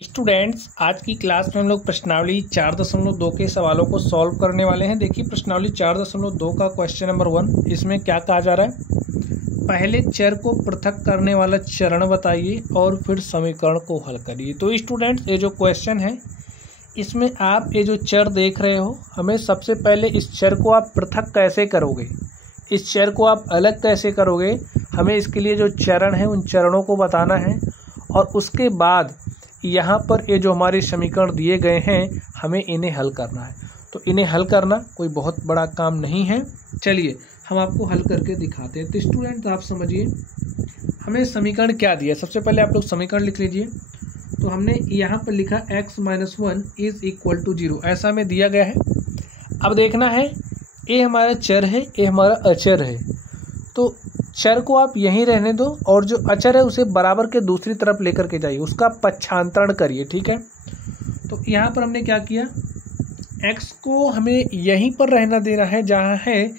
Students, आज की class में हम लोग प्रश्नावली 4.2 के सवालों को सॉल्व करने वाले हैं। देखिए, प्रश्नावली 4.2 का क्वेश्चन नंबर 1, इसमें क्या कहा जा रहा है। पहले चर को पृथक करने वाला चरण बताइए और फिर समीकरण को हल करिए। तो स्टूडेंट्स, ये जो क्वेश्चन है इसमें आप ये जो चर देख रहे हो, हमें सबसे पहले इस चर को आप पृथक कैसे करोगे, इस चर को आप अलग कैसे करोगे, हमें इसके लिए जो चरण है उन चरणों को बताना है। और उसके बाद यहाँ पर ये जो हमारे समीकरण दिए गए हैं हमें इन्हें हल करना है। तो इन्हें हल करना कोई बहुत बड़ा काम नहीं है। चलिए हम आपको हल करके दिखाते हैं। तो स्टूडेंट आप समझिए, हमें समीकरण क्या दिया। सबसे पहले आप लोग समीकरण लिख लीजिए। तो हमने यहाँ पर लिखा x-1 इज इक्वल टू 0, ऐसा हमें दिया गया है। अब देखना है ये हमारा चर है, ये हमारा अचर है। तो चर को आप यहीं रहने दो और जो अचर है उसे बराबर के दूसरी तरफ लेकर के जाइए, उसका पक्षांतरण करिए। ठीक है, तो यहाँ पर हमने क्या किया, x को हमें यहीं पर रहना देना है जहाँ है,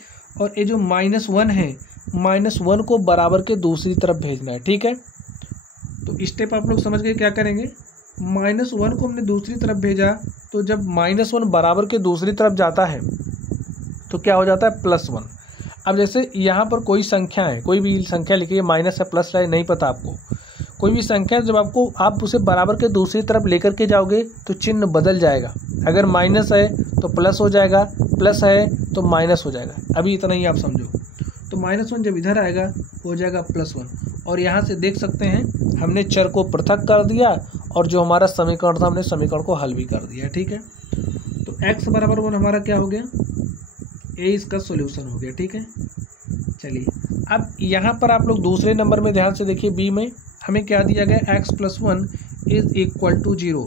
और ये जो -1 है, -1 को बराबर के दूसरी तरफ भेजना है। ठीक है, तो स्टेप आप लोग समझ गए क्या करेंगे। -1 को हमने दूसरी तरफ भेजा, तो जब -1 बराबर के दूसरी तरफ जाता है तो क्या हो जाता है, +1। अब जैसे यहाँ पर कोई संख्या है, कोई भी संख्या लिखिए, माइनस है प्लस है नहीं पता आपको, कोई भी संख्या जब आप उसे बराबर के दूसरी तरफ लेकर के जाओगे तो चिन्ह बदल जाएगा। अगर माइनस है तो प्लस हो जाएगा, प्लस है तो माइनस हो जाएगा। अभी इतना ही आप समझो। तो -1 जब इधर आएगा हो जाएगा +1। और यहाँ से देख सकते हैं हमने चर को पृथक कर दिया और जो हमारा समीकरण था हमने समीकरण को हल भी कर दिया। ठीक है, तो x बराबर 1 हमारा क्या हो गया, ये इसका सॉल्यूशन हो गया। ठीक है, चलिए अब यहाँ पर आप लोग दूसरे नंबर में ध्यान से देखिए, बी में हमें क्या दिया गया, x+1 इज इक्वल टू 0।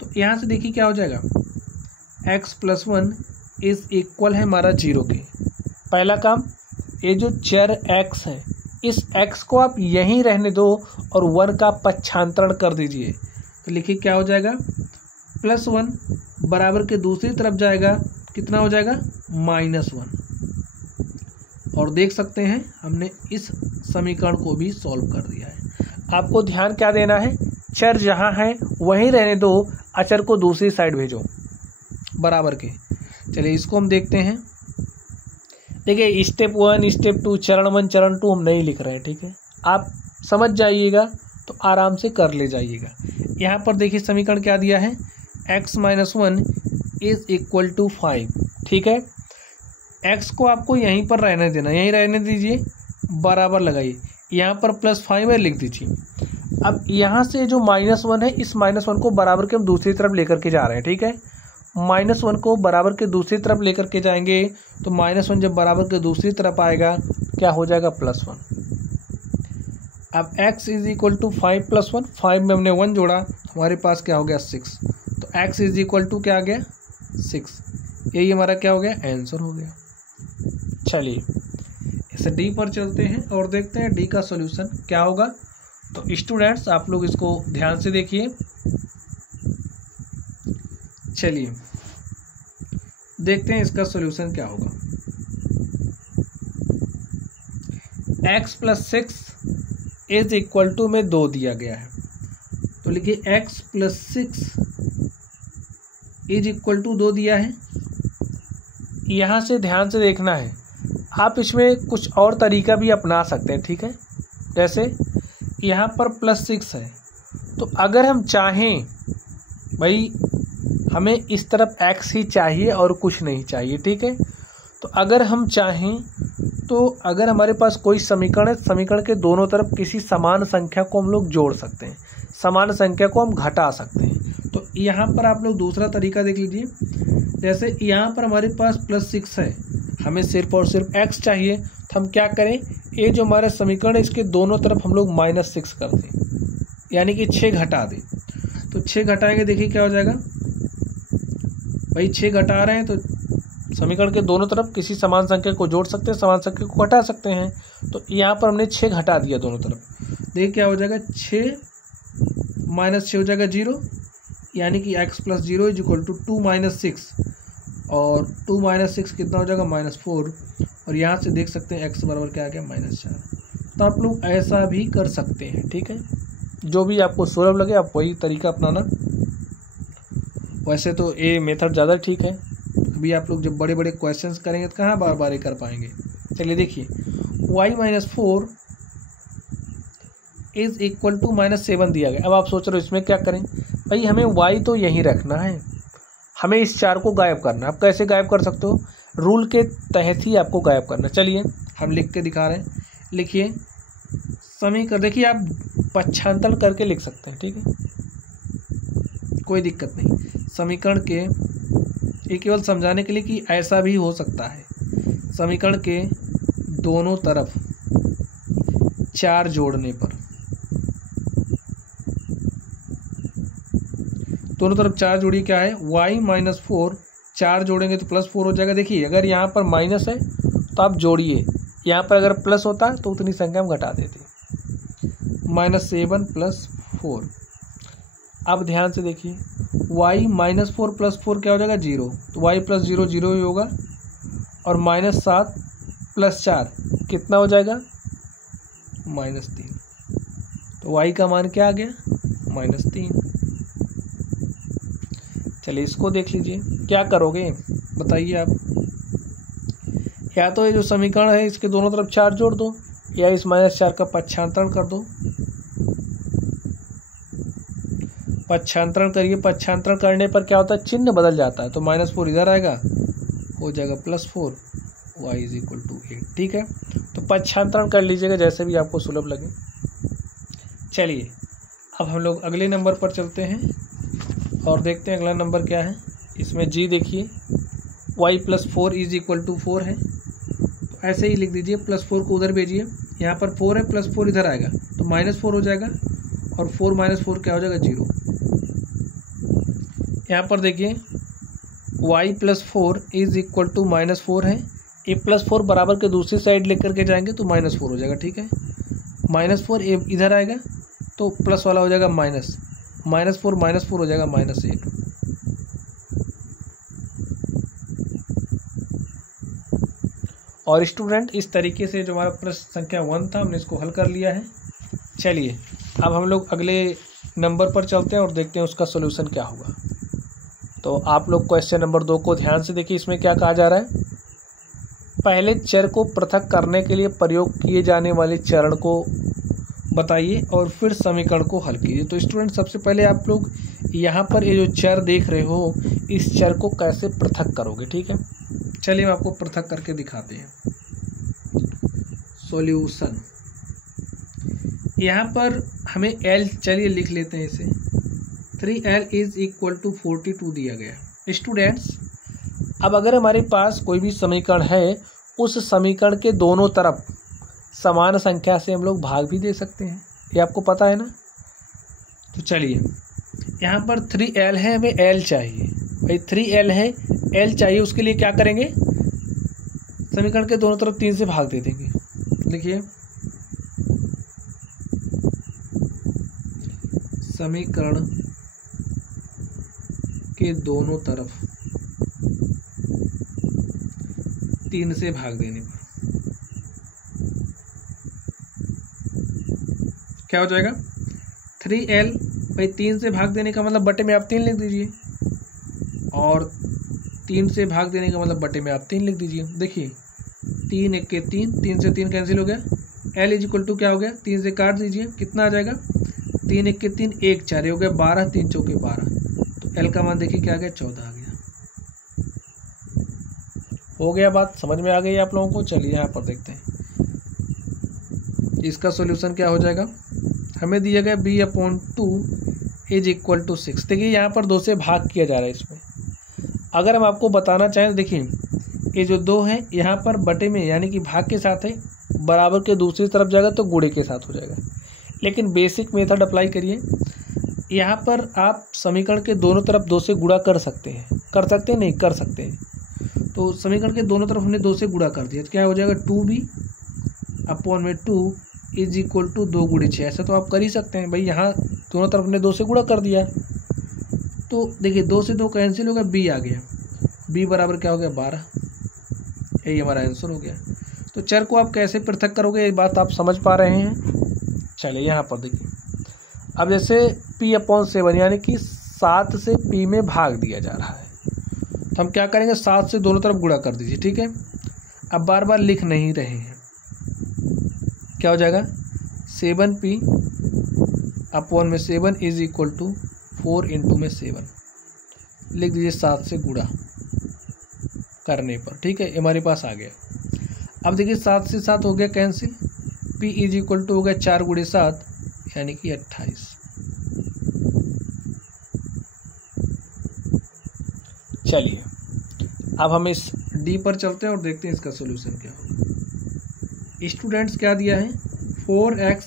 तो यहाँ से देखिए क्या हो जाएगा, x+1 इज इक्वल है हमारा 0 के। पहला काम, ये जो चर x है इस x को आप यहीं रहने दो और 1 का पक्षांतरण कर दीजिए। तो लिखिए क्या हो जाएगा, +1 बराबर के दूसरी तरफ जाएगा, कितना हो जाएगा, -1। और देख सकते हैं हमने इस समीकरण को भी सॉल्व कर दिया है। आपको ध्यान क्या देना है, चर जहाँ है वहीं रहने दो, अचर को दूसरी साइड भेजो बराबर के। चलिए इसको हम देखते हैं। देखिए स्टेप 1, स्टेप 2, चरण 1, चरण 2 हम नहीं लिख रहे हैं। ठीक है, आप समझ जाइएगा तो आराम से कर ले जाइएगा। यहाँ पर देखिए समीकरण क्या दिया है, x-1 इज इक्वल टू 5। ठीक है, x को आपको यहीं पर रहने देना, यहीं रहने दीजिए, बराबर लगाइए, यहाँ पर +5 लिख दीजिए। अब यहाँ से जो -1 है, इस -1 को बराबर के हम दूसरी तरफ लेकर के जा रहे हैं। ठीक है, -1 को बराबर के दूसरी तरफ लेकर के जाएंगे तो -1 जब बराबर के दूसरी तरफ आएगा क्या हो जाएगा, +1। अब x इज इक्वल टू 5 + 1, 5 में हमने 1 जोड़ा, हमारे पास क्या हो गया, 6। तो x इज इक्वल टू क्या आ गया, 6। यही हमारा क्या हो गया, आंसर हो गया। चलिए इसे डी पर चलते हैं और देखते हैं डी का सॉल्यूशन क्या होगा। तो स्टूडेंट्स आप लोग इसको ध्यान से देखिए। चलिए देखते हैं इसका सॉल्यूशन क्या होगा। x+6 इज इक्वल टू में 2 दिया गया है, तो लिखिए x+6 इज इक्वल टू 2 दिया है। यहाँ से ध्यान से देखना है, आप इसमें कुछ और तरीका भी अपना सकते हैं। ठीक है, जैसे यहाँ पर +6 है, तो अगर हम चाहें, भाई हमें इस तरफ x ही चाहिए और कुछ नहीं चाहिए। ठीक है, तो अगर हम चाहें तो अगर हमारे पास कोई समीकरण है, समीकरण के दोनों तरफ किसी समान संख्या को हम लोग जोड़ सकते हैं, समान संख्या को हम घटा सकते हैं। तो यहाँ पर आप लोग दूसरा तरीका देख लीजिए। जैसे यहाँ पर हमारे पास +6 है, हमें सिर्फ और सिर्फ x चाहिए, तो हम क्या करें, ये जो हमारा समीकरण है इसके दोनों तरफ हम लोग -6 कर दें, यानी कि 6 घटा दें। तो 6 घटाएंगे, देखिए क्या हो जाएगा, भाई 6 घटा रहे हैं तो समीकरण के दोनों तरफ किसी समान संख्या को जोड़ सकते हैं, समान संख्या को घटा सकते हैं। तो यहाँ पर हमने 6 घटा दिया दोनों तरफ, देखिए क्या हो जाएगा, 6 - 6 हो जाएगा 0, यानी कि x+0 इज इक्वल टू 2 - 6, और 2 - 6 कितना हो जाएगा, -4। और यहाँ से देख सकते हैं x बराबर क्या आ गया, -4। तो आप लोग ऐसा भी कर सकते हैं। ठीक है, जो भी आपको सुलभ लगे आप वही तरीका अपनाना। वैसे तो ये मेथड ज़्यादा ठीक है। अभी आप लोग जब बड़े बड़े क्वेश्चंस करेंगे तो कहाँ बार बार ये कर पाएंगे। चलिए देखिए, y-4 इज इक्वल टू -7 दिया गया। अब आप सोच रहे हो इसमें क्या करें। भाई हमें y तो यहीं रखना है, हमें इस 4 को गायब करना है। आप कैसे गायब कर सकते हो, रूल के तहत ही आपको गायब करना। चलिए हम लिख के दिखा रहे हैं। लिखिए समीकरण, देखिए आप पक्षांतर करके लिख सकते हैं, ठीक है, कोई दिक्कत नहीं। समीकरण के, ये केवल समझाने के लिए कि ऐसा भी हो सकता है। समीकरण के दोनों तरफ 4 जोड़ने पर, दोनों तरफ 4 जोड़िए, क्या है y-4, 4 जोड़ेंगे तो +4 हो जाएगा। देखिए अगर यहाँ पर माइनस है तो आप जोड़िए, यहाँ पर अगर प्लस होता तो उतनी संख्या हम घटा देते। -7 + 4। अब ध्यान से देखिए, y-4 + 4 क्या हो जाएगा 0, तो y + 0 0 ही होगा। और -7 + 4 कितना हो जाएगा -3। तो y का मान क्या आ गया -3। चलिए इसको देख लीजिए, क्या करोगे बताइए आप। या तो ये जो समीकरण है इसके दोनों तरफ 4 जोड़ दो, या इस -4 का पक्षांतरण कर दो। पक्षांतरण करिए, पक्षांतरण करने पर क्या होता है, चिन्ह बदल जाता है। तो -4 इधर आएगा, हो जाएगा +4, y = 8। ठीक है, तो पक्षांतरण कर लीजिएगा जैसे भी आपको सुलभ लगे। चलिए अब हम लोग अगले नंबर पर चलते हैं और देखते हैं अगला नंबर क्या है। इसमें जी देखिए, y + 4 = 4 है, तो ऐसे ही लिख दीजिए। +4 को उधर भेजिए, यहाँ पर 4 है, +4 इधर आएगा तो -4 हो जाएगा। और 4 - 4 क्या हो जाएगा 0। यहाँ पर देखिए y + 4 = -4 है, ये +4 बराबर के दूसरी साइड लेकर के जाएंगे तो -4 हो जाएगा। ठीक है, -4 इधर आएगा तो प्लस वाला हो जाएगा -4 -4 हो जाएगा -8। और स्टूडेंट इस तरीके से जो हमारा प्रश्न संख्या 1 था हमने इसको हल कर लिया है। चलिए अब हम लोग अगले नंबर पर चलते हैं और देखते हैं उसका सॉल्यूशन क्या होगा। तो आप लोग क्वेश्चन नंबर 2 को ध्यान से देखिए। इसमें क्या कहा जा रहा है, पहले चर को पृथक करने के लिए प्रयोग किए जाने वाले चरण को बताइए और फिर समीकरण को हल कीजिए। तो स्टूडेंट सबसे पहले आप लोग यहाँ पर ये जो चर देख रहे हो, इस चर को कैसे पृथक करोगे। ठीक है, चलिए हम आपको पृथक करके दिखाते हैं। सॉल्यूशन, यहाँ पर हमें L, चलिए लिख लेते हैं इसे, 3L = 42 दिया गया। स्टूडेंट्स अब अगर हमारे पास कोई भी समीकरण है, उस समीकरण के दोनों तरफ समान संख्या से हम लोग भाग भी दे सकते हैं, ये आपको पता है ना। तो चलिए यहाँ पर 3L है, हमें L चाहिए। भाई 3L है, L चाहिए, उसके लिए क्या करेंगे, समीकरण के दोनों तरफ 3 से भाग दे देंगे। देखिए समीकरण के दोनों तरफ 3 से भाग देने पर क्या हो जाएगा 3L। भाई 3 से भाग देने का मतलब बटे में आप 3 लिख दीजिए, और 3 से भाग देने का मतलब बटे में आप 3 लिख दीजिए। देखिए 3 × 1 = 3, 3 से 3 कैंसिल हो गया। L = क्या हो गया, 3 से काट दीजिए, कितना आ जाएगा 3 × 1 = 3, 1 4 हो गया 12, 3 × 4 = 12। तो L का मान देखिए क्या आ गया 14 आ गया। हो गया, बात समझ में आ गई आप लोगों को। चलिए यहाँ पर देखते हैं इसका सॉल्यूशन क्या हो जाएगा। हमें दिया गया b/2 = 6। देखिए यहाँ पर 2 से भाग किया जा रहा है इसमें। अगर हम आपको बताना चाहें तो देखिए ये जो 2 है यहाँ पर बटे में यानी कि भाग के साथ है, बराबर के दूसरी तरफ जाएगा तो गुणे के साथ हो जाएगा। लेकिन बेसिक मेथड अप्लाई करिए, यहाँ पर आप समीकरण के दोनों तरफ 2 से गुणा कर सकते हैं, नहीं कर सकते हैं। तो समीकरण के दोनों तरफ हमने 2 से गुणा कर दिया तो क्या हो जाएगा 2b/2 = 2 × 6। ऐसा तो आप कर ही सकते हैं। भाई यहाँ दोनों तरफ हमने 2 से गुणा कर दिया, तो देखिए 2 से 2 कैंसिल हो गया, b आ गया, b बराबर क्या हो गया 12। यही हमारा आंसर हो गया। तो चर को आप कैसे पृथक करोगे ये बात आप समझ पा रहे हैं। चलिए यहाँ पर देखिए, अब जैसे p/7 यानी कि 7 से p में भाग दिया जा रहा है, तो हम क्या करेंगे, 7 से दोनों तरफ गुणा कर दीजिए, ठीक है। अब बार बार लिख नहीं रहे हैं, क्या हो जाएगा 7p अपॉन में 7 इज इक्वल टू 4 इंटू में 7 लिख दीजिए 7 से गुणा करने पर, ठीक है, हमारे पास आ गया। अब देखिए 7 से 7 हो गया cancel, p is equal to हो गया 4 गुणे 7 यानी कि 28। चलिए अब हम इस डी पर चलते हैं और देखते हैं इसका सोल्यूशन क्या होगा। स्टूडेंट्स क्या दिया है, 4x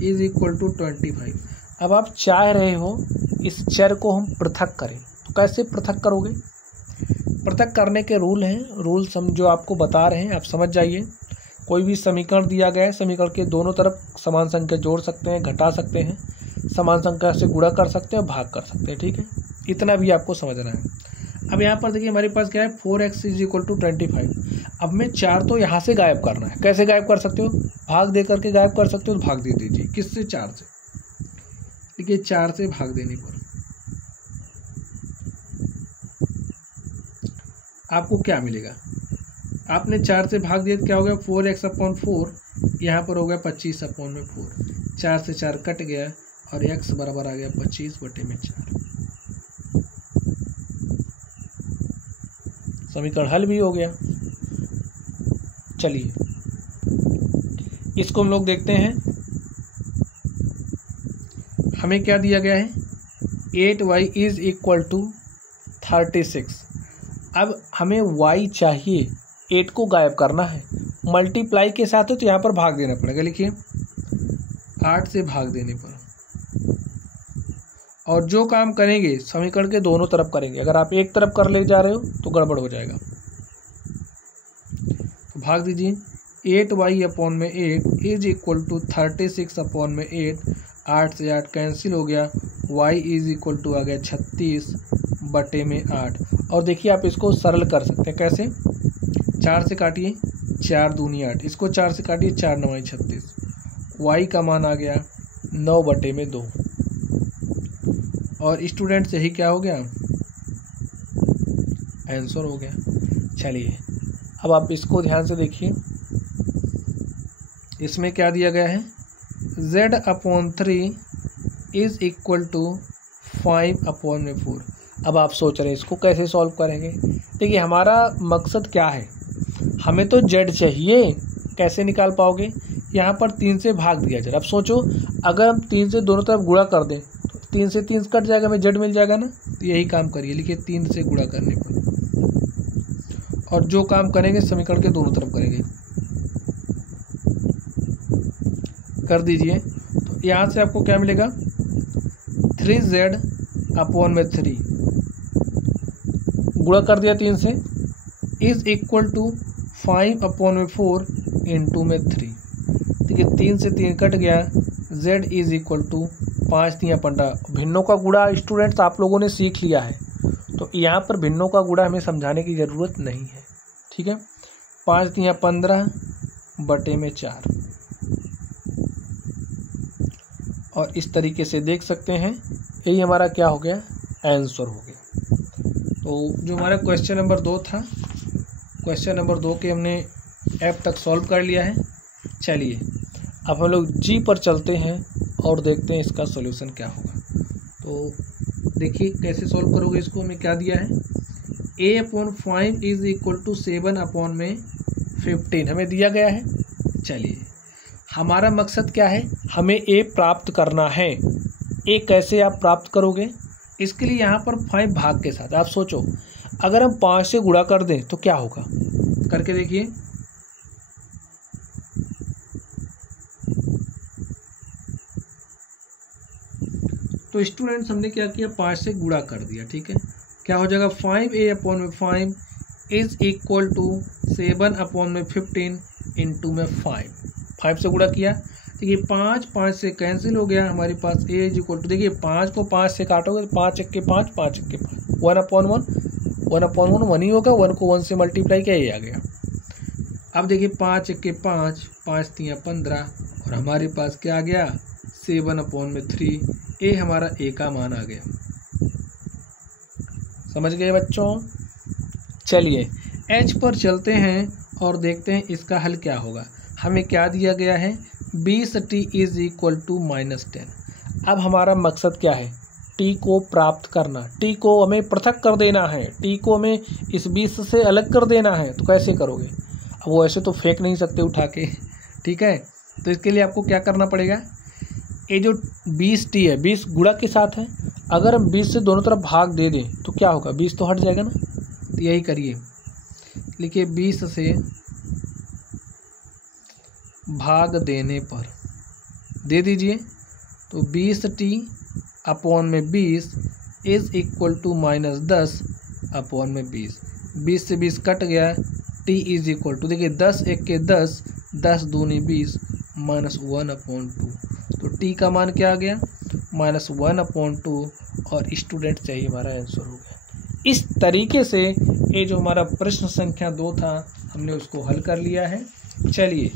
इज इक्वल टू 25। अब आप चाह रहे हो इस चर को हम पृथक करें, तो कैसे पृथक करोगे, पृथक करने के रूल हैं, रूल्स हम जो आपको बता रहे हैं आप समझ जाइए। कोई भी समीकरण दिया गया है, समीकरण के दोनों तरफ समान संख्या जोड़ सकते हैं, घटा सकते हैं, समान संख्या से गुणा कर सकते हैं, भाग कर सकते हैं, ठीक है, इतना भी आपको समझना है। अब यहाँ पर देखिए हमारे पास क्या है, 4x इज इक्वल टू 25। अब मैं 4 तो यहाँ से गायब करना है, कैसे गायब कर सकते हो, भाग दे करके गायब कर सकते हो, तो भाग दे दीजिए, किससे, 4 से। देखिए 4 से भाग देने पर आपको क्या मिलेगा, आपने 4 से भाग दिया तो क्या हो गया, 4x अपॉन 4, यहाँ पर हो गया 25 अपॉन में 4, 4 से 4 कट गया और x बराबर आ गया 25 बटे में 4। समीकरण हल भी हो गया। चलिए इसको हम लोग देखते हैं, हमें क्या दिया गया है, 8y इज इक्वल टू 36। अब हमें y चाहिए, 8 को गायब करना है, मल्टीप्लाई के साथ है तो यहाँ पर भाग देना पड़ेगा, लिखिए 8 से भाग देने पर। और जो काम करेंगे समीकरण के दोनों तरफ करेंगे, अगर आप एक तरफ कर ले जा रहे हो तो गड़बड़ हो जाएगा। तो भाग दीजिए, 8y अपॉन में 8 इज इक्वल टू 36 अपॉन में 8, 8 से 8 कैंसिल हो गया, y इज इक्वल टू आ गया 36 बटे में 8। और देखिए आप इसको सरल कर सकते हैं, कैसे, 4 से काटिए, 4 दूनी 8, इसको 4 से काटिए, 4 9 36, y का मान आ गया 9 बटे में 2। और स्टूडेंट यही क्या हो गया, आंसर हो गया। चलिए अब आप इसको ध्यान से देखिए, इसमें क्या दिया गया है, z upon 3 is equal to 5 upon में 4। अब आप सोच रहे हैं इसको कैसे सॉल्व करेंगे। देखिए हमारा मकसद क्या है, हमें तो z चाहिए, कैसे निकाल पाओगे, यहाँ पर 3 से भाग दिया जाए। अब सोचो अगर हम 3 से दोनों तरफ गुणा कर दें तो 3 से 3 कट जाएगा, हमें z मिल जाएगा ना, तो यही काम करिए, लिखिए 3 से गुणा करने पर। और जो काम करेंगे समीकरण के दोनों तरफ करेंगे, कर दीजिए। तो यहाँ से आपको क्या मिलेगा, 3z अपॉन में 3 गुणा कर दिया 3 से, इज इक्वल टू 5 अपॉन में 4 इंटू में 3। देखिए 3 से 3 कट गया, z इज इक्वल टू 5 3 15। भिन्नों का गुणा स्टूडेंट्स आप लोगों ने सीख लिया है, तो यहाँ पर भिन्नों का गुणा हमें समझाने की ज़रूरत नहीं है, ठीक है। 5 3 15 बटे में 4। और इस तरीके से देख सकते हैं, यही हमारा क्या हो गया, आंसर हो गया। तो जो हमारा क्वेश्चन नंबर 2 था, क्वेश्चन नंबर 2 के हमने F तक सॉल्व कर लिया है। चलिए अब हम लोग G पर चलते हैं और देखते हैं इसका सॉल्यूशन क्या होगा। तो देखिए कैसे सॉल्व करोगे इसको, हमें क्या दिया है, a upon 5 is equal to 7 upon में 15 हमें दिया गया है। चलिए हमारा मकसद क्या है, हमें a प्राप्त करना है। a कैसे आप प्राप्त करोगे, इसके लिए यहाँ पर 5 भाग के साथ आप सोचो, अगर हम 5 से गुणा कर दें तो क्या होगा, करके देखिए। तो स्टूडेंट्स हमने क्या किया, 5 से गुणा कर दिया, ठीक है। क्या हो जाएगा, 5a अपॉन में 5 इज इक्वल टू 7 अपॉन में 15 इंटू में 5 से गुणा किया। देखिए 5 से कैंसिल हो गया, हमारे पास a इज इक्वल टू, देखिए 5 को 5 से काटोगे तो 5 1 के 5 5 1 के 5, 1 अपॉन 1 1 ही होगा, 1 को 1 से मल्टीप्लाई किया, ये आ गया। अब देखिए 5 1 के 5 5 3 15 और हमारे पास क्या आ गया, 7 अपॉन में 3, ए हमारा a का मान आ गया। समझ गए बच्चों? चलिए एच पर चलते हैं और देखते हैं इसका हल क्या होगा। हमें क्या दिया गया है, 20t इज इक्वल टू -10। अब हमारा मकसद क्या है, टी को प्राप्त करना, टी को हमें पृथक कर देना है, टी को हमें इस 20 से अलग कर देना है। तो कैसे करोगे, अब वो ऐसे तो फेंक नहीं सकते उठा के, ठीक है। तो इसके लिए आपको क्या करना पड़ेगा, ये जो 20t है 20 गुणा के साथ है, अगर हम 20 से दोनों तरफ भाग दे दें तो क्या होगा, 20 तो हट जाएगा ना। तो यही करिए, लिखिए 20 से भाग देने पर दे दीजिए तो 20t अपॉन में 20 इज इक्वल टू -10 अपॉन में 20। 20 से 20 कट गया, t इज इक्वल टू, देखिए 10 एक के 10, 10 दूनी 20 -1/2। तो t का मान क्या आ गया, -1/2 और स्टूडेंट चाहिए, हमारा आंसर हो गया। इस तरीके से ये जो हमारा प्रश्न संख्या 2 था हमने उसको हल कर लिया है। चलिए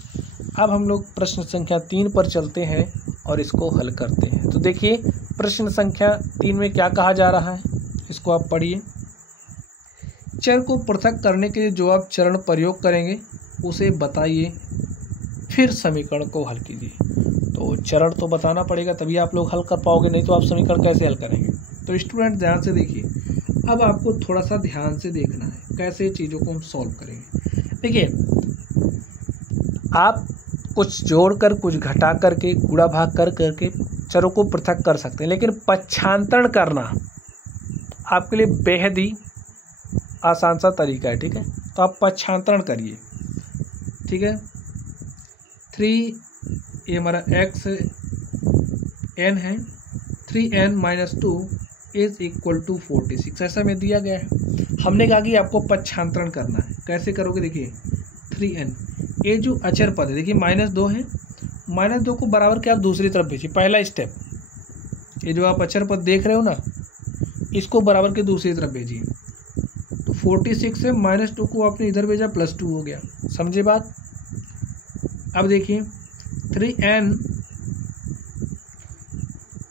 अब हम लोग प्रश्न संख्या 3 पर चलते हैं और इसको हल करते हैं। तो देखिए प्रश्न संख्या 3 में क्या कहा जा रहा है, इसको आप पढ़िए। चर को पृथक करने के लिए जो आप चरण प्रयोग करेंगे उसे बताइए, फिर समीकरण को हल कीजिए। तो चरण तो बताना पड़ेगा तभी आप लोग हल कर पाओगे, नहीं तो आप समीकरण कैसे हल करेंगे। तो स्टूडेंट ध्यान से देखिए, अब आपको थोड़ा सा ध्यान से देखना है कैसे चीज़ों को हम सॉल्व करेंगे। देखिए आप कुछ जोड़कर कुछ घटा करके गुणा भाग कर करके चरों को पृथक कर सकते हैं, लेकिन पक्षांतरण करना आपके लिए बेहद ही आसान सा तरीका है, ठीक है। तो आप पक्षांतरण करिए, ठीक है। 3 ये हमारा x n है, 3n - 2 इज इक्वल टू 46, ऐसा में दिया गया है। हमने कहा कि आपको पक्षांतरण करना है, कैसे करोगे, देखिए 3n ये जो अचर पद है, देखिए -2 है, -2 को बराबर के आप दूसरी तरफ भेजिए। पहला स्टेप, ये जो आप अचर पद देख रहे हो ना, इसको बराबर के दूसरी तरफ भेजिए। तो 46 से -2 को आपने इधर भेजा, +2 हो गया, समझे बात। अब देखिए 3n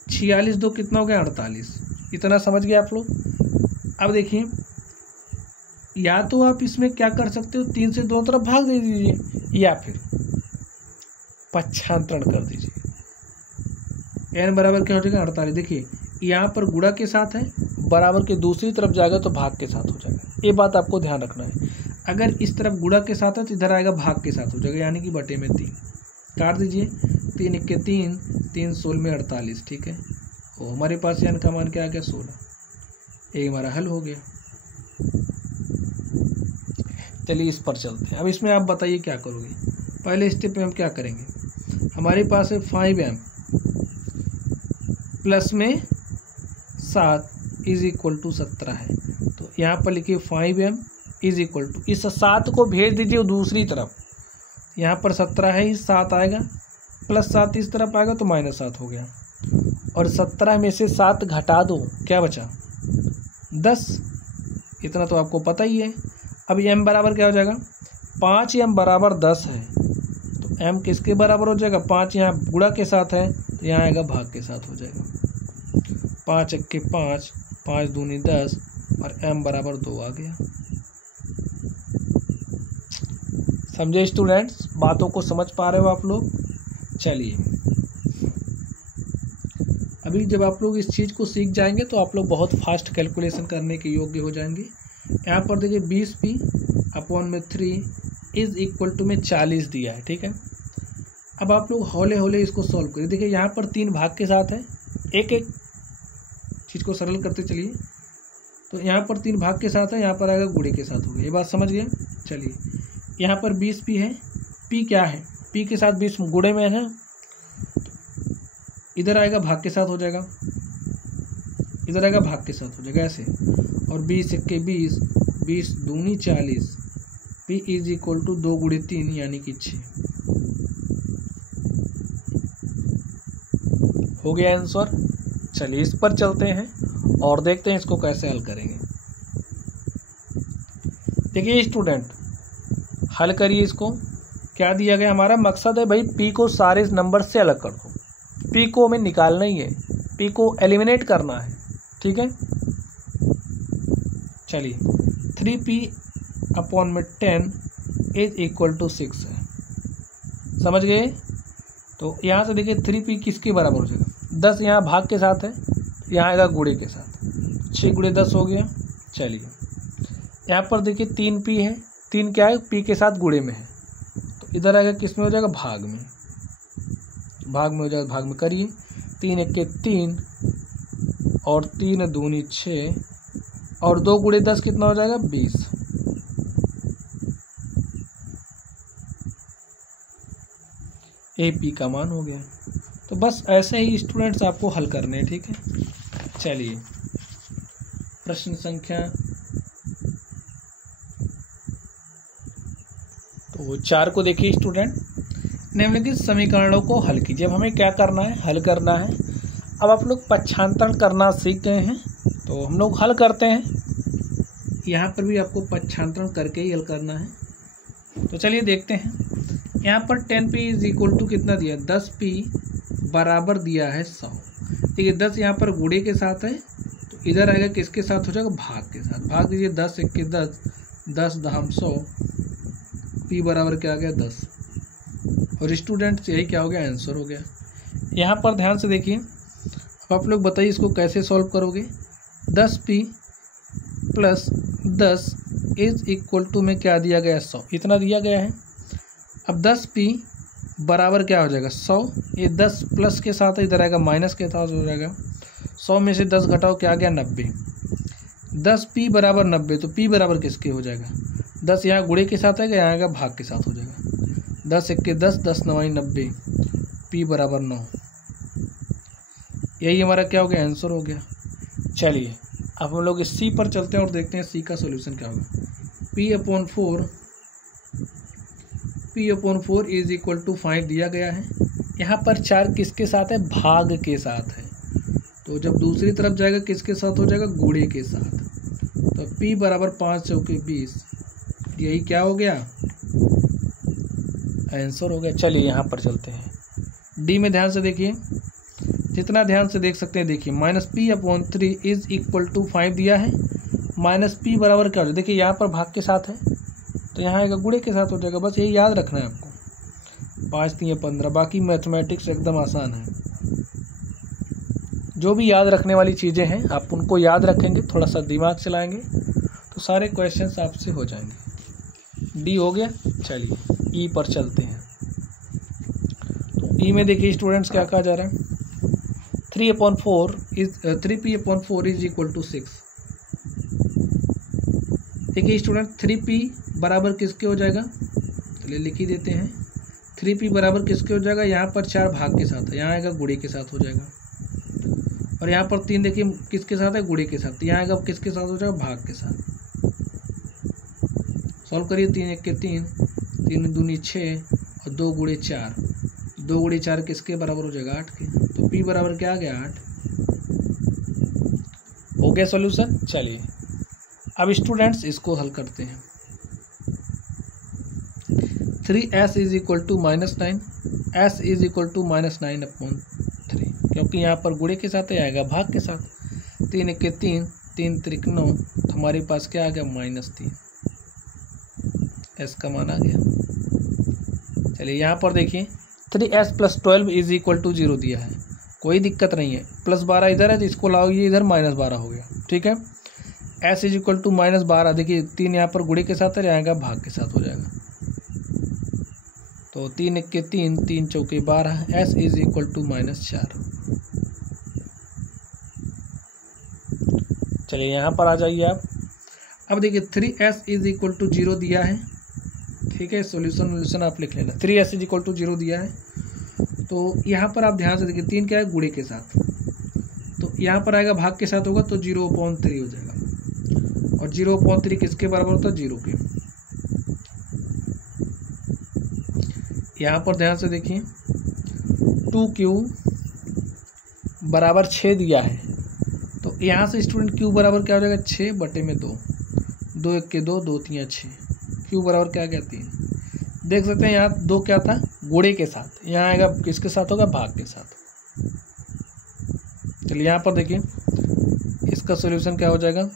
46 2 कितना हो गया, 48, इतना समझ गए आप लोग। अब देखिए या तो आप इसमें क्या कर सकते हो, 3 से दोनों तरफ भाग दे दीजिए या फिर पक्षांतरण कर दीजिए। n बराबर क्या हो जाएगा, 48। देखिए यहाँ पर गुणा के साथ है, बराबर के दूसरी तरफ जाएगा तो भाग के साथ हो जाएगा, ये बात आपको ध्यान रखना है। अगर इस तरफ गुणा के साथ है तो इधर आएगा भाग के साथ हो जाएगा, यानी कि बटे में 3 काट दीजिए। 3 1 के 3, 3 16 में 48, ठीक है। और हमारे पास n का मान क्या आ गया, 16। ये हमारा हल हो गया। चलिए इस पर चलते हैं। अब इसमें आप बताइए क्या करोगे। पहले स्टेप में हम क्या करेंगे, हमारे पास है 5m प्लस में 7 इज इक्वल टू 17 है। तो यहाँ पर लिखिए 5m इज इक्वल टू, इस 7 को भेज दीजिए दूसरी तरफ। यहाँ पर 17 है, इस 7 आएगा, +7 इस तरफ आएगा तो -7 हो गया। और 17 में से 7 घटा दो, क्या बचा, 10। इतना तो आपको पता ही है। अब m बराबर क्या हो जाएगा, 5m बराबर 10 है, तो m किसके बराबर हो जाएगा, 5 यहाँ गुणा के साथ है तो यहाँ आएगा भाग के साथ हो जाएगा। 5 1 के 5, 5 दूनी 10 और m बराबर 2 आ गया। समझे स्टूडेंट्स, बातों को समझ पा रहे हो आप लोग। चलिए अभी जब आप लोग इस चीज़ को सीख जाएंगे तो आप लोग बहुत फास्ट कैलकुलेशन करने के योग्य हो जाएंगे। यहाँ पर देखिए 20p अपॉन में 3 इज इक्वल टू में 40 दिया है, ठीक है। अब आप लोग हौले हौले इसको सॉल्व करिए। देखिए यहाँ पर 3 भाग के साथ है, एक एक चीज़ को सरल करते चलिए। तो यहाँ पर 3 भाग के साथ है, यहाँ पर आएगा गुणे के साथ हो गया, ये बात समझ गए। चलिए यहाँ पर 20p है, p क्या है, p के साथ 20 गुणे में है, इधर आएगा भाग के साथ हो जाएगा, इधर आएगा भाग के साथ हो जाएगा ऐसे। और 20 1 के 20, 20 दूनी 40, p इज इक्वल टू 2 गुणे 3 यानी कि 6 हो गया आंसर। चलिए इस पर चलते हैं और देखते हैं इसको कैसे हल करेंगे। देखिए स्टूडेंट हल करिए इसको। क्या दिया गया, हमारा मकसद है भाई p को सारे नंबर से अलग कर दो, p को हमें निकालना ही है, p को एलिमिनेट करना है, ठीक है। चलिए 3p/10 इज इक्वल टू 6 है, समझ गए। तो यहाँ से देखिए 3p किसके बराबर हो जाएगा, 10 यहाँ भाग के साथ है, यहाँ आएगा गुणे के साथ, 6 × 10 हो गया। चलिए यहाँ पर देखिए 3p है, 3 क्या है, p के साथ गुणे में है, तो इधर आएगा किस में हो जाएगा, भाग में, भाग में हो जाएगा, भाग में करिए। 3 × 1 = 3 और 3 × 2 = 6 और 2 × 10 कितना हो जाएगा, 20। AP का मान हो गया। तो बस ऐसे ही स्टूडेंट्स आपको हल करने हैं, ठीक है। चलिए प्रश्न संख्या तो 4 को देखिए स्टूडेंट, निम्नलिखित समीकरणों को हल कीजिए। अब हमें क्या करना है, हल करना है। अब आप लोग पक्षांतरण करना सीख गए हैं, तो हम लोग हल करते हैं। यहाँ पर भी आपको पक्षांतरण करके ही हल करना है। तो चलिए देखते हैं। यहाँ पर 10p = कितना दिया, 10p बराबर दिया है 100। ठीक है, 10 यहाँ पर गुणे के साथ है, तो इधर आएगा किसके साथ हो जाएगा, भाग के साथ। भाग दीजिए, 10 × 1 = 10, 10 × 100, p बराबर क्या आ गया, 10। और स्टूडेंट्स यही क्या हो गया, आंसर हो गया। यहाँ पर ध्यान से देखिए, अब आप लोग बताइए इसको कैसे सॉल्व करोगे। 10p + 10 इज इक्वल टू में क्या दिया गया, 100, इतना दिया गया है। अब 10p बराबर क्या हो जाएगा, 100, ये 10 प्लस के साथ इधर आएगा माइनस के साथ हो जाएगा। 100 में से 10 घटाओ, क्या आ गया, 90। 10p बराबर 90, तो p बराबर किसके हो जाएगा, 10 यहाँ गुणे के साथ आएगा, यहाँ आएगा भाग के साथ हो जाएगा। 10 × 1 = 10, 10 × 9 = 90, p बराबर 9। यही हमारा क्या हो गया, आंसर हो गया। चलिए अब हम लोग इस सी पर चलते हैं और देखते हैं सी का सॉल्यूशन क्या होगा। p/4 इज इक्वल टू 5 दिया गया है। यहाँ पर 4 किसके साथ है, भाग के साथ है, तो जब दूसरी तरफ जाएगा किसके साथ हो जाएगा, गुणे के साथ। तो p बराबर 5 × 4 = 20, यही क्या हो गया, आंसर हो गया। चलिए यहाँ पर चलते हैं, डी में ध्यान से देखिए, जितना ध्यान से देख सकते हैं देखिए, -p/3 इज इक्वल टू 5 दिया है। -p बराबर क्या हो जाएगा, देखिए यहाँ पर भाग के साथ है, तो यहाँ आएगा गुणे के साथ हो जाएगा। बस यही याद रखना है आपको। 5 × 3 = 15, बाकी मैथमेटिक्स एकदम आसान है। जो भी याद रखने वाली चीज़ें हैं आप उनको याद रखेंगे, थोड़ा सा दिमाग चलाएंगे, तो सारे क्वेश्चंस आपसे हो जाएंगे। डी हो गया। चलिए ई पर चलते हैं। तो ई में देखिए स्टूडेंट्स क्या कहा जा रहा है, 3/4 इज इक्वल टू 6। देखिए स्टूडेंट 3p बराबर किसके हो जाएगा, चलिए लिख ही देते हैं। 3p बराबर किसके हो जाएगा, यहाँ पर 4 भाग के साथ है, यहाँ आएगा गुणे के साथ हो जाएगा। और यहाँ पर 3 देखिए किसके साथ है, गुणे के साथ, यहाँ आएगा किसके साथ हो जाएगा, भाग के साथ। सॉल्व करिए। 3 × 1 = 3, 3 × 2 = 6 और 2 × 4, 2 × 4 किसके बराबर हो जाएगा, 8 के। तो p बराबर क्या आ गया, 8। हो गया सॉल्यूशन। चलिए अब स्टूडेंट्स इसको हल करते हैं। 3s is equal to -9, s is equal to -9/3, क्योंकि यहाँ पर गुणे के साथ आएगा भाग के साथ। 3 × 1 = 3, 3 × 3 = 9, तो हमारे पास क्या आ गया, -3, s का मान आ गया। चलिए यहाँ पर देखिए 3s + 12 इज इक्वल टू 0 दिया है, कोई दिक्कत नहीं है। +12 इधर है तो इसको लाओ, ये इधर -12 हो गया, ठीक है। s इज इक्वल टू -12, देखिए 3 यहाँ पर गुणे के साथ है, आएगा भाग के साथ हो जाएगा। तो 3 × 1 = 3, 3 × 4 = 12, s इज इक्वल टू -4। चलिए यहाँ पर आ जाइए आप। अब देखिए 3s इज इक्वल टू 0 दिया है, ठीक है। सोल्यूशन आप लिख लेना। 3s इज इक्वल टू 0 दिया है, तो यहाँ पर आप ध्यान से देखिए 3 क्या है, गुणे के साथ, तो यहाँ पर आएगा भाग के साथ होगा, तो 0/3 हो जाएगा। और 0/3 किसके बराबर होता है, 0 के। यहाँ पर ध्यान से देखिए 2q बराबर 6 दिया है, तो यहाँ से स्टूडेंट q बराबर क्या हो जाएगा, 6/2, 2 × 1 = 2, 2 × 3 = 6, q बराबर क्या आ गया, 3। देख सकते हैं यहाँ 2 क्या था, गुणे के साथ, यहाँ आएगा किसके साथ होगा, भाग के साथ। चलिए यहाँ पर देखिए इसका सॉल्यूशन क्या हो जाएगा,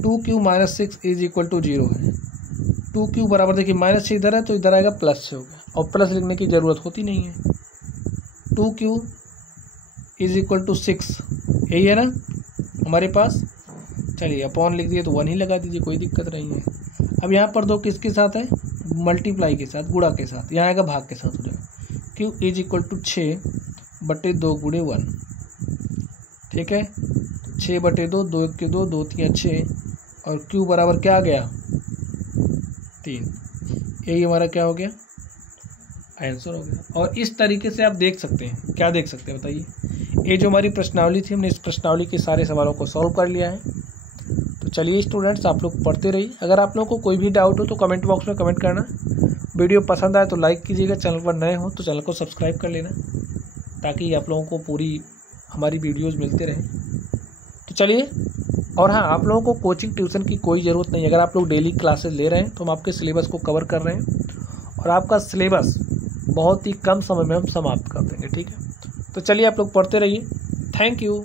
2q minus 6 is equal to 0 है। 2q बराबर देखिए -6 इधर है तो इधर आएगा प्लस से हो गया, और प्लस लिखने की ज़रूरत होती नहीं है। 2q इज इक्वल टू 6, यही है ना हमारे पास। चलिए अपॉन लिख दिए तो 1 ही लगा दीजिए, कोई दिक्कत नहीं है। अब यहाँ पर 2 किसके साथ है, मल्टीप्लाई के साथ, गुणा के साथ, यहाँ आएगा भाग के साथ हो जाएगा। q इज इक्वल टू 6/2 गुणे 1, ठीक है। 6/2, 2 1 के 2, 2 3 6, और q बराबर क्या आ गया 3। यही हमारा क्या हो गया, आंसर हो गया। और इस तरीके से आप देख सकते हैं, क्या देख सकते हैं बताइए, ये जो हमारी प्रश्नावली थी, हमने इस प्रश्नावली के सारे सवालों को सॉल्व कर लिया है। तो चलिए स्टूडेंट्स, आप लोग पढ़ते रहिए। अगर आप लोगों को कोई भी डाउट हो तो कमेंट बॉक्स में कमेंट करना। वीडियो पसंद आए तो लाइक कीजिएगा, चैनल पर नए हो तो चैनल को सब्सक्राइब कर लेना, ताकि आप लोगों को पूरी हमारी वीडियोज़ मिलते रहें। तो चलिए, और हाँ, आप लोगों को कोचिंग ट्यूशन की कोई ज़रूरत नहीं है। अगर आप लोग डेली क्लासेस ले रहे हैं तो हम आपके सिलेबस को कवर कर रहे हैं, और आपका सिलेबस बहुत ही कम समय में हम समाप्त कर देंगे, ठीक है। तो चलिए आप लोग पढ़ते रहिए। Thank you.